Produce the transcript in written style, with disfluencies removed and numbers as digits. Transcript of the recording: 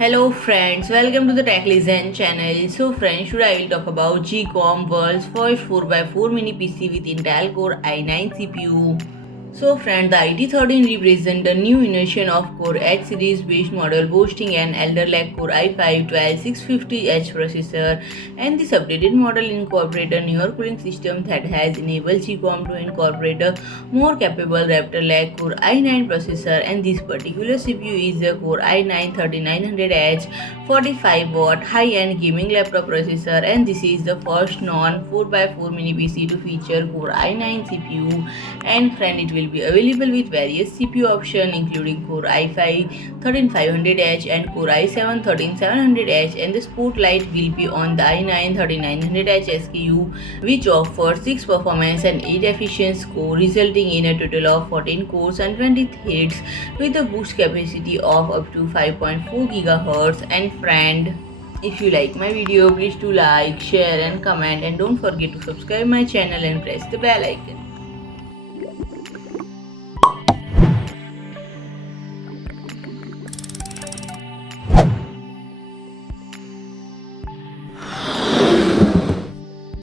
Hello friends, welcome to the Tech Listen channel. So friends, today I will talk about Geekom world's first 4x4 mini PC with Intel Core i9 CPU. So friends, the IT13 represents the new innovation of Core H series based model boasting an Alder Lake Core i5-12650H processor, and this updated model incorporates a newer cooling system that has enabled Geekom to incorporate a more capable Raptor Lake Core i9 processor, and this particular CPU is a Core i9-3900H 45-watt high-end gaming laptop processor, and this is the first non 4x4 mini PC to feature Core i9 CPU. And friend, it will be available with various CPU options including Core i5 13500H and Core i7 13700H, and the spotlight will be on the i9 3900H SKU, which offers 6 performance and 8 efficiency core, resulting in a total of 14 cores and 20 threads with a boost capacity of up to 5.4 GHz. And friend, if you like my video, please do like, share and comment, and don't forget to subscribe my channel and press the bell icon.